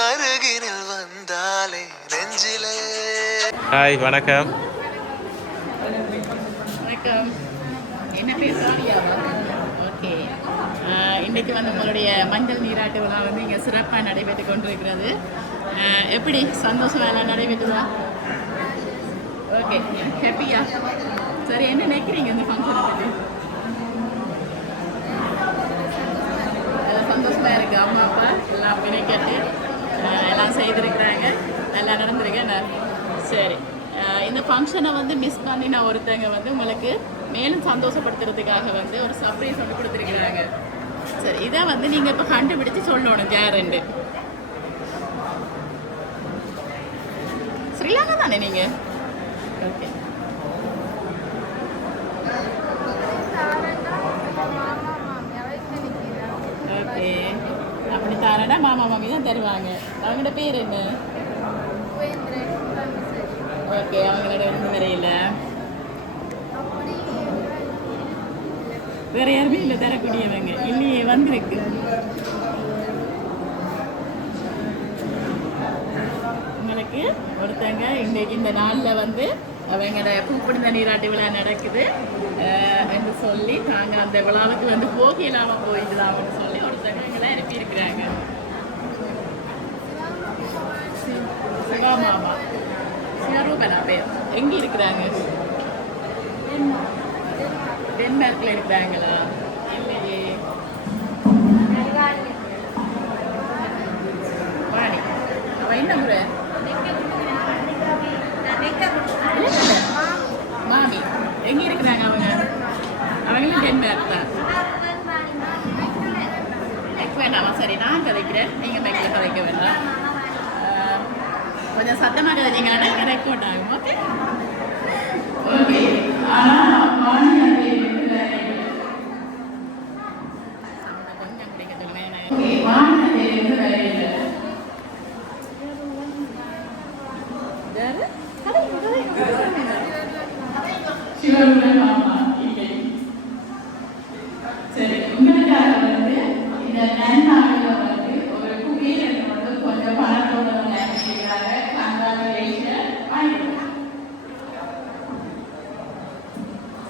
அருகினில் வந்தாலே நெஞ்சிலே. ஹாய், வணக்கம். வணக்கம். என்ன பேர் சாரியாவா? ஓகே. இன்றைக்கு வந்து உங்களுடைய மஞ்சள் நீராட்டு விழா வந்து இங்கே சிறப்பாக நடைபெற்று கொண்டிருக்கிறது. எப்படி சந்தோஷம் எல்லாம் நடைபெற்றுதா? ஓகே, ஹாப்பியா? சரி, என்ன நினைக்கிறீங்க இந்த ஃபங்க்ஷனை பற்றி? சந்தோஷமாக இருக்குது. அம்மா அப்பா எல்லாம் பிணைக்கட்டு எல்லாம் செய்திருக்கிறாங்க, எல்லாம் நடந்திருக்கேன். சரி, இந்த ஃபங்க்ஷனை வந்து மிஸ் பண்ணி நான் ஒருத்தங்க வந்து உங்களுக்கு மேலும் சந்தோஷப்படுத்துறதுக்காக வந்து ஒரு சர்ப்ரைஸ் வந்து கொடுத்துருக்குறாங்க. சரி, இதை வந்து நீங்கள் இப்போ கண்டுபிடிச்சு சொல்லணும் யாருண்டு. ஸ்ரீலங்கா தானே நீங்கள்? ஓகே. ஓகே, அப்படி தாரடா மாமா மாமி தான் தருவாங்க. அவங்களோட பேர் என்ன? ஓகே, அவங்களோட ஒன்றும் வரையில வேற யாருமே இல்லை தரக்கூடியவங்க இல்லையே, வந்திருக்கு. உங்களுக்கு ஒருத்தங்க இன்றைக்கு இந்த நாளில் வந்து அவங்களோட பூப்பிடுந்த நீராட்டு விழா நடக்குது என்று சொல்லி நாங்கள் அந்த விழாவுக்கு வந்து போக இல்லாமல் போயிடலாம்னு சொல்லி ஒருத்தங்க எங்களை அனுப்பியிருக்கிறாங்க. சிவா மாமா, சிவரூபனா பேர். எங்கே இருக்கிறாங்க? டென்மார்க்கில் இருக்கிறாங்களா? இல்லையே. வாணி, அவள் என்ன முறை? மாமி எங்கே இருக்கிறாங்க அவங்க? அவங்களும் டென்மார்க் தான். வேண்டாமா? சரி, நான் கதைக்கிறேன், நீங்கள் மைக்கில் கதைக்க வேண்டாம். கொஞ்சம் சத்தமாக கதைச்சிங்கன்னா ரெக்கார்ட் ஆகும். Okay okay. கொஞ்சம் பிடிக்க சொல்லுவேன். சரி, உங்களுக்காக வந்து இந்த நன்னாளில் வந்து ஒரு குவியல் வந்து கொஞ்சம் பணத்தோட வந்து அனுப்பிக்கிறாங்க.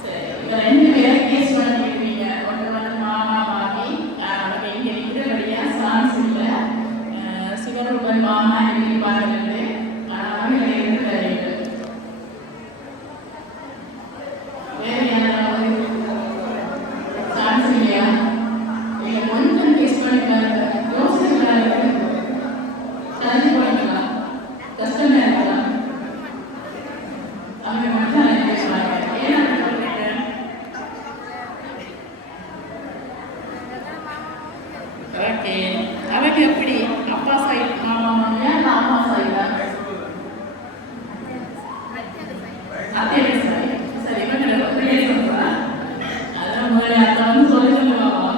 சரி, இந்த 2 பேரும் கேஸ் பண்ணிருக்கீங்க. ஒன்று வந்து மாமா மாமி. அவங்க இங்கே இருக்கிறபடியா சான்ஸ் இல்லை. சிவரூபன் மாமா இங்கே பார்க்கறது அவங்க இருக்கிறார்கள். வேறு யாராவது சான்ஸ் இல்லையா? நீங்கள் கொஞ்சம் கேஸ் பண்ணிக்கலாம், யோசிக்கலாம், சரி பண்ணிக்கலாம், கஷ்டமா இருக்கலாம். அவங்க மட்டும் பேசுவாங்க. ஏன் அப்படி சொல்றீங்க? ஓகே, அவங்க எப்படி? அப்பா சைடு மாமா மாமியா இல்லை அம்மா சைடா? அதே சரி. சரி, இவங்க சொல்றா. அதான் முதல்ல அதை வந்து சொல்லி சொல்லுவாவா?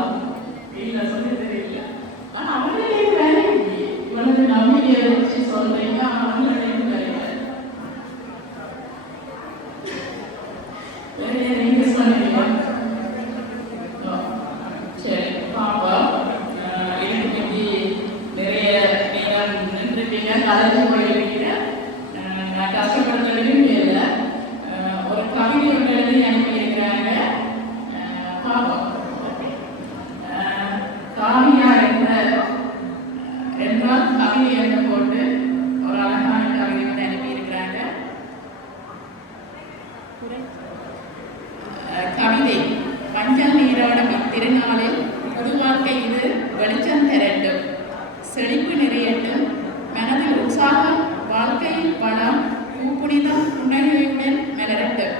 இல்லை, சொல்லி தெரியல. ஆனால் அவங்களே வேலை இவனுக்கு நம்பிக்கையை வச்சு சொல்றீங்க. அவங்களே வேலை வேற இன்வெஸ்ட் பண்ணுவீங்க. சரி, பாப்பா இதுக்கு பற்றி நிறைய நேரம் நின்றுட்டீங்க, கலந்து போயிருக்கீங்க. நான் கஷ்டப்படுத்தவே இல்லை. ஒரு கவிதை ஒன்று எழுதி அனுப்பியிருக்கிறாங்க. பாப்பா காவியா என்றால் கவிதை என்று போட்டு ஒரு அழகான கவிதை வந்து அனுப்பியிருக்கிறாங்க. கவிதை: மஞ்சள் நீராடும் இத்திருநாளில் புது வாழ்க்கை இது வெளிச்சம் திரட்டும், செழிப்பு நிறையட்டும், மனதில் உற்சாகம், வாழ்க்கையில் பலம், பூப்புனிதம் புன்னகையுடன் மலரட்டும்.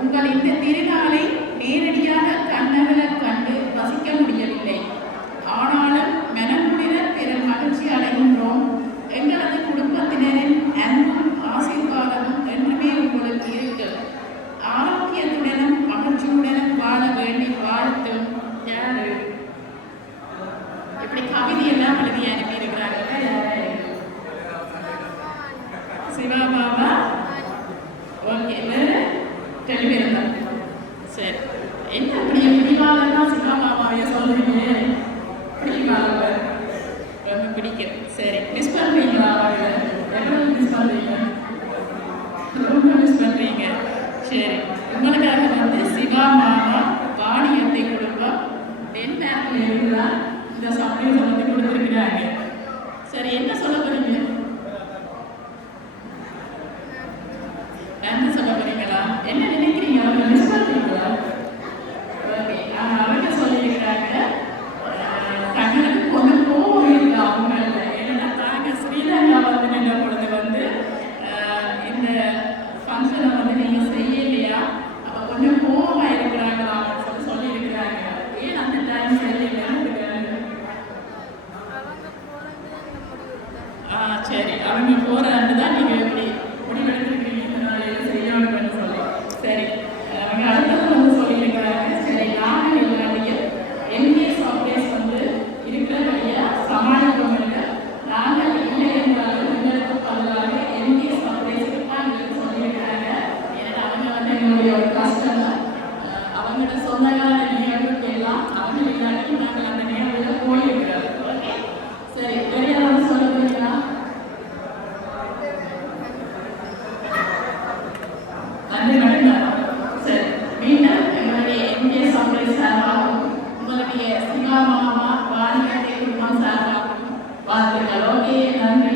உங்கள் இந்த திருநாளை நேரடியாக கண்ணகல கண்டு ரசிக்க முடியவில்லை. ஆனாலும் மனமுடிர பிறர் மகிழ்ச்சி அடைகின்றோம். எங்களது குடும்பத்தினரின் அன்பும் ஆசீர்வாதமும் என்றுமே உங்களுக்கு இருக்கு. ஆரோக்கியத்துடனும் மகிழ்ச்சியுடனும் வாழ வேண்டி வாழ்த்தும். யாரு இப்படி கவிதையெல்லாம் எழுதி அனுப்பியிருக்கிறாங்க? சிவா பாபா. ஓகே, தெளிவிருந்தார். சரி, என்ன அப்படியே பிடிவாதம்னா சிவா பாபாவைய சொல்றீங்க? பிடிவாதம் ரொம்ப பிடிக்கும். சரி, மிஸ் பண்ணுறீங்களா? எவ்வளோ மிஸ் பண்ணுறீங்க? ரொம்ப மிஸ் பண்ணுறீங்க. சரி, உங்களுக்காக வந்து சிவா மாமா வாணியத்தை குடும்பம் டென்மார்க்கில் இருந்தால் இந்த சர்ப்ரைஸை வந்து கொடுத்துருக்குறாங்க. சரி, என்ன சொல்ல போறீங்க? நன்றி சொல்ல போறீங்களா? என்ன நினைக்கிறீங்க? அவங்க மிஸ் பண்ணுறீங்களா? ஓகே, அவங்க சொல்லியிருக்கிறாங்க தங்களுக்கு கொஞ்சம் கோவம் இருக்கு அவங்க. ஏன்னா தாங்க ஸ்ரீலங்கா வந்து நின்ற பொழுது வந்து இந்த ஃபங்க்ஷனை வந்து நீங்கள் செய்யலையா, அப்போ கொஞ்சம் கோவமாக இருக்கிறாங்களா சொல்லி சொல்லியிருக்கிறாங்க. ஏன் அந்த டைம் சரியில்லைன்னு இருக்காங்க. சரி, அவங்க போகிறான்னு தான் நீங்கள் எப்படி முடிவெடுத்துருக்கீங்க இந்த நாளையில் செய்யணும்னு சொல்லி. சரி, அவங்க அடுத்தது வந்து சொல்லியிருக்கிறாங்க. சரி, நாங்கள் எல்லாரையும் எம்ஜிஎஸ் சர்ப்ரைஸ் வந்து இருக்கிறபடியா சமாளிப்போம். நாங்கள் இல்லை என்றாலும் உங்களுக்கு பதிலாக எம்ஜிஎஸ் சர்ப்ரைஸ் நாங்கள் சொல்லியிருக்கிறாங்க. ஏன்னா அவங்க வந்து எங்களுடைய ஒரு கஸ்டமர். அவங்களோட சொந்தக்கார நிகழ்வுக்கு எல்லாம் அவங்க இல்லாட்டி நாங்கள் அந்த நிகழ்வில் போயிருக்கிறோம். ஓகே, சரி, வேறு யாராவது சொல்ல போறீங்களா? நன்றி மேடம். சரி, மீண்டும் எங்களுடைய எம்ஜிஎஸ் சர்ப்ரைஸ் சார்பாகவும் உங்களுடைய சிவா மாமா வாணியத்தை குடும்பம் சார்பாகவும் வாழ்த்துக்கள். ஓகே, நன்றி.